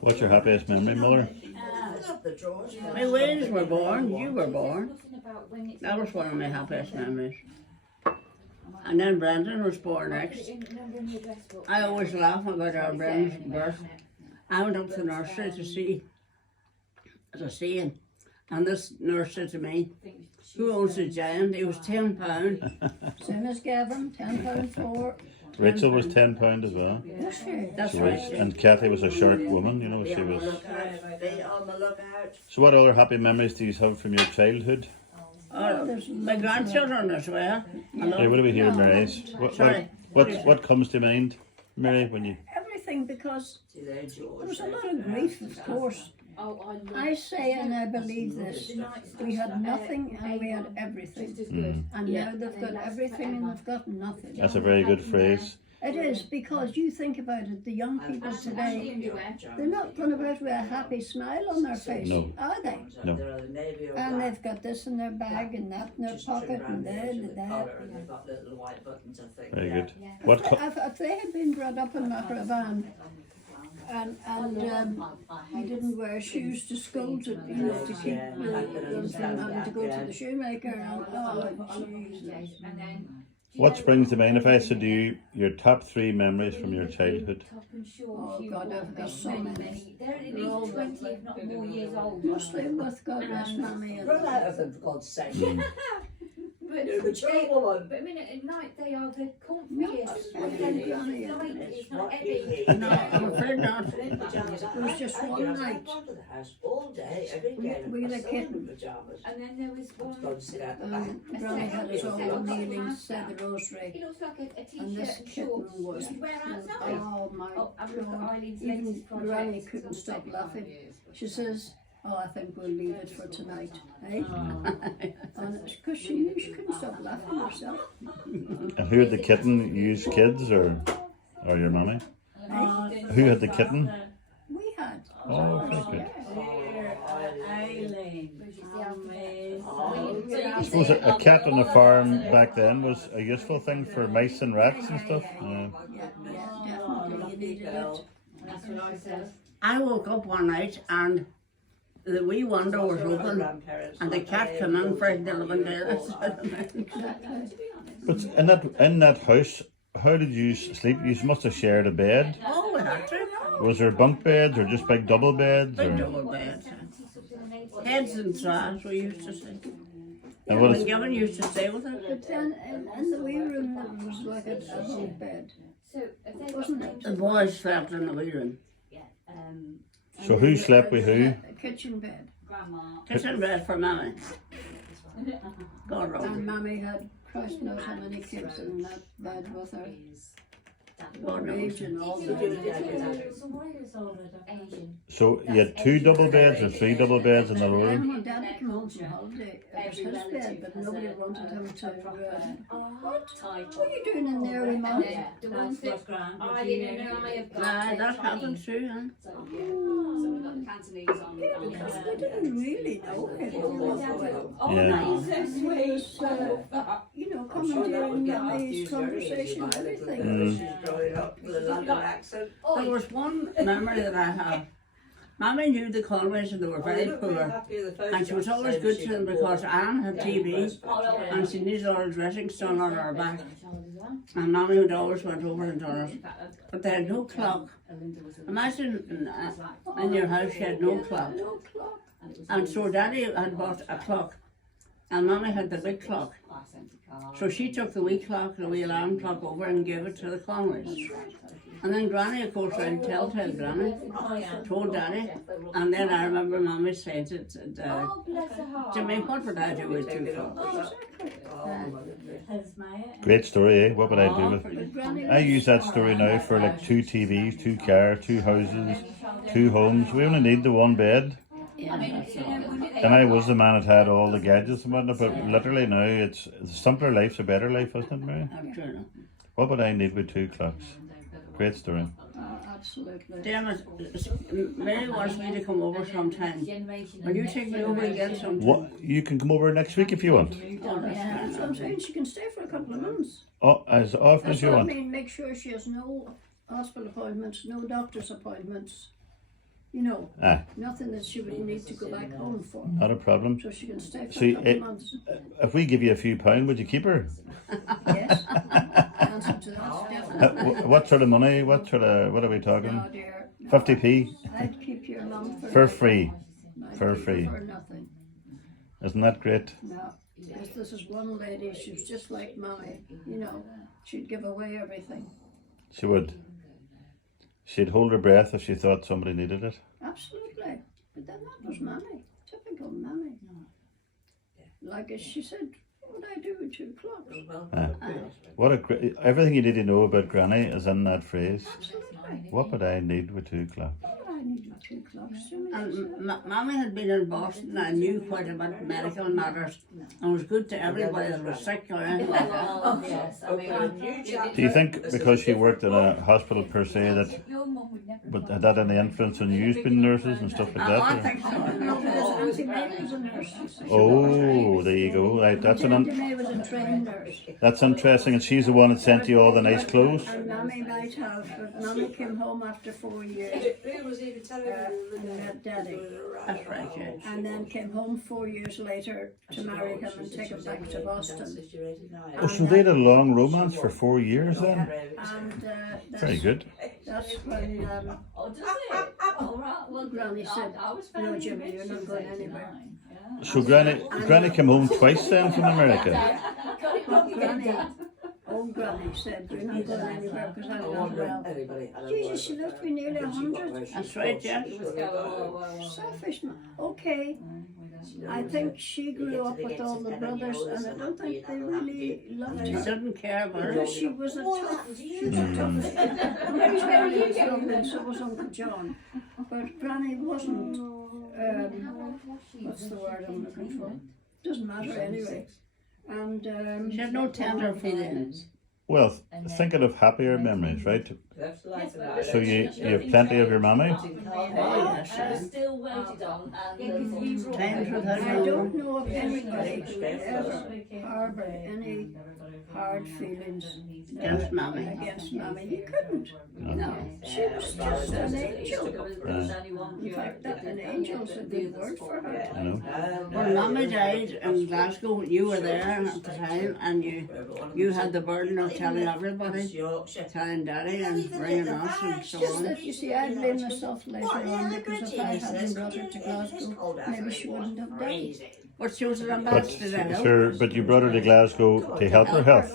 What's your happiest memory, Miller? My Waynes were born, you were born. That was one of my happiest memories. And then Brendan was born next. I always laugh about our Brendan's birth. I went up to the nursery to see him. And this nurse said to me, "Who owns the giant?" He was £10. Same as Gavin, £10 for. Rachel was £10 as well. That's She right. was, and Kathy was a sharp woman, you know, she was. Be on the lookout. So what other happy memories do you have from your childhood? My grandchildren as well. Hey, what do we hear, Mary? What comes to mind, Mary, when you... Everything, because there was a lot of grief, of course. I say and I believe this, we had nothing and we had everything. And now they've got everything and they've got nothing. That's a very good phrase. It is, because you think about it, the young people today, they're not going about with a happy smile on their face, No. are they? No. And they've got this in their bag and that in their pocket and that and that. Very good. If they had been brought up in Macravan and he didn't wear shoes to school to, you know, to keep them from having to go to the shoemaker and What springs to mind if I said to you your top 3 memories from your childhood? oh God, I've got so many. They're at least 20, if not more years old. Mostly with God rest Mammy and Run out of them, for God's sake. But You're a mature woman. But I mean, at night they are the No, comfiest. I'm And telling then you, it's honey, light, it's not What you heavy. need. No, I'm afraid not. It was just one night. I've gone to the house all day, every day. We had a I'm still in kitten. pyjamas. And then there was Go one. and sit out the back. Granny had us all kneeling, said the He rosary. looks like a And this t-shirt and kitten shorts. was, You'd wear outside. oh my Oh, I've looked at God, Eileen's even latest project. Granny couldn't stop laughing. She says, oh, I think we'll leave it for tonight, eh? Because she knew she couldn't stop laughing herself. And who had the kitten? You kids or your mummy? Who had the kitten? We had. Oh, very good. I suppose a cat on the farm back then was a useful thing for mice and rats and stuff. Yeah, definitely, you needed it. I woke up one night and the wee window was open and the cat came in frightened the living daylights out of me. But in that house, how did you sleep? You must have shared a bed. Oh, we had to. Was there bunk beds or just big double beds? Big Or? double beds. Heads and straws we used to say. And what And is, Gavin used to stay with us. But then in the wee room there was like a double bed. So if they Wasn't it? The boys slept in the wee room. so who slept with who? A kitchen bed. Kitchen bed for Mammy. God love her. And Mammy had Christ knows how many kids in that bed with her. God knows. Age and all that. Asian. So you had 2 double beds or 3 double beds in the lower Then room? when Daddy came home from holiday, it was his bed, but nobody wanted him to. What are you doing in there, with Mum? The ones that Eileen and I have got. Aye, that happened too, huh? Because we didn't really know him. Yeah. You know, commandeering Mammy's conversation, everything. She's growing up with a London accent. There was one memory that I have. Mammy knew the Conways and they were very poor. And she was always good to them because Anne had TB and she needed all the dressings done on her back. And Mammy would always went over and done it. But they had no clock. Imagine in your house you had no clock. No clock. And so Daddy had bought a clock. And Mammy had the big clock. So she took the wee clock, the wee alarm clock over and gave it to the Conways. And then Granny, of course, went telltale Granny, told Daddy. And then I remember Mammy saying to Jimmy, what would I do with 2 clocks? Great story, eh? What would I do with Granny I use that story now for like 2 TVs, 2 cars, 2 houses, 2 homes. We only need the 1 bed. And I was the man that had all the gadgets and whatnot, but literally now it's a simpler life's a better life, isn't it, Mary? What would I need with 2 clocks? Great story. absolutely. Damn it, Mary wants me to come over sometime. Will you take me over again sometime? What? You can come over next week if you want. Oh, that's Yeah, that's what I'm fine. saying. She can stay for a couple of months. Oh, as often That's as you what I want. mean. Make sure she has no hospital appointments, no doctor's appointments. You know, Aye, nothing that she would need to go back home for. not a problem. So she can stay for See, a couple of months. If we give you a few pound, would you keep her? Yes. Answer to that, definitely. What sort of money? What are we talking? No, dear. No, 50p I'd keep your mum for for nothing. free. I'd For keep her free. For nothing. Isn't that great? No. Because this is one lady, she was just like Mommy. You know, she'd give away everything. She would. She'd hold her breath if she thought somebody needed it. Absolutely. But then that was Mammy. Typical Mammy. Like as she said, what would I do with 2 clocks? What a great! Everything you need to know about Granny is in that phrase. Absolutely. What would I need with 2 clocks? What would I need with 2 clocks? And Mammy had been in Boston and knew quite about medical matters and was good to everybody that was sick or anything like that. Oh, yes. I mean, Do you think because she worked in a hospital per se that had that any influence on you being nurses and stuff like I that? or- think so. No, because Auntie May was a nurse. You see. Oh, there you go. Right, Auntie May was a trained nurse. that's interesting. And she's the one that sent you all the nice clothes. And Mammy might have, but Mammy came home after 4 years Who was even telling me and met Daddy. That's right, yeah. And then came home 4 years later to marry him and take him back to Boston. Oh, so they had a long romance for 4 years then. And Very good. that's when oh, does it? All right. Well, Granny said, I was "No, very Jimmy, you're not going anywhere." So Granny came home twice then from America. Granny said, "You're not going anywhere because I'm not well." Jesus, she lived to be nearly 100. That's right, yeah. Selfish man. Okay. I think she grew up with all the brothers, and I don't think they really loved She her. didn't care about her. Because she was a tough, Uncle Charlie was lovely, and so was Uncle John. But Granny wasn't, what's the word I'm looking for? Doesn't matter anyway. And She had no tender feelings. Well, thinking of happier memories, right? So you have plenty of your mammy. Oh, yes. Still waited on. And Times without I her. don't know of anybody who ever harbored any hard feelings Against Mammy. against Mammy. You couldn't. No. She was just an angel. In fact, that an angel's a good word for her. You know. When Mammy died in Glasgow, you were there at the time, and you had the burden of telling everybody, telling Daddy and bringing us and so Just on. that, you see, I blame myself later on because if I hadn't brought her to Glasgow, maybe she wouldn't have died. But she was an But ambassador to help. sure, but you brought her to Glasgow to help her health.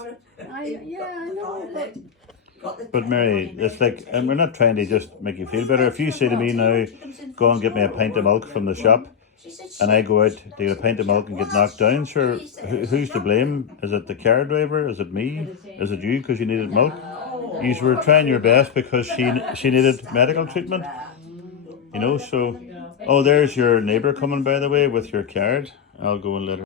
I know, but But Mary, it's like, and we're not trying to just make you feel better. If you say to me now, go and get me a pint of milk from the shop, and I go out to get a pint of milk and get knocked down, sure, who's to blame? Is it the car driver? Is it me? Is it you because you needed milk? You were trying your best because she needed medical treatment. You know, so, oh, there's your neighbour coming, by the way, with your card. I'll go and let her.